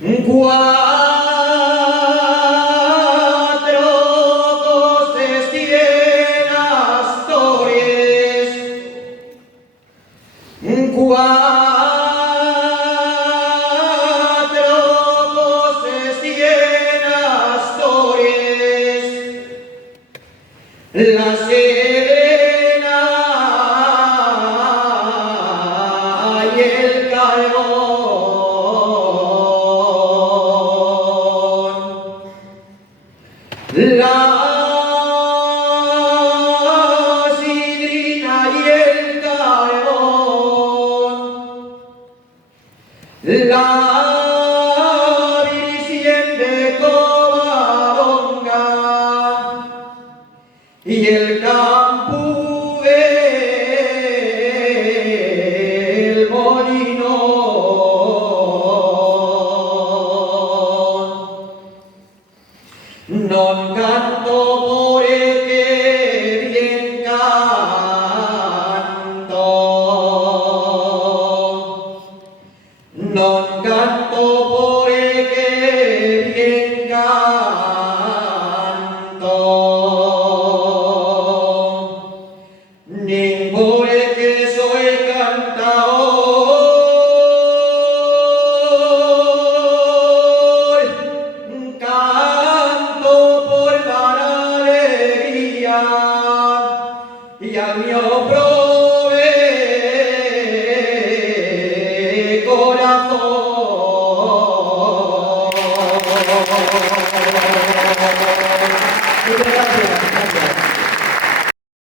Cuatro costes tienen Astores, cuatro costes tienen Astores, la Serena y el Calderón. La Sidrina y el Calderón. La Virgen de Covadonga y el campo del molino. Non canto porque bien canto, non canto porque bien canto, ni porque soy cantador, canto por dar alegría y al mío prove corazón. Muchas gracias.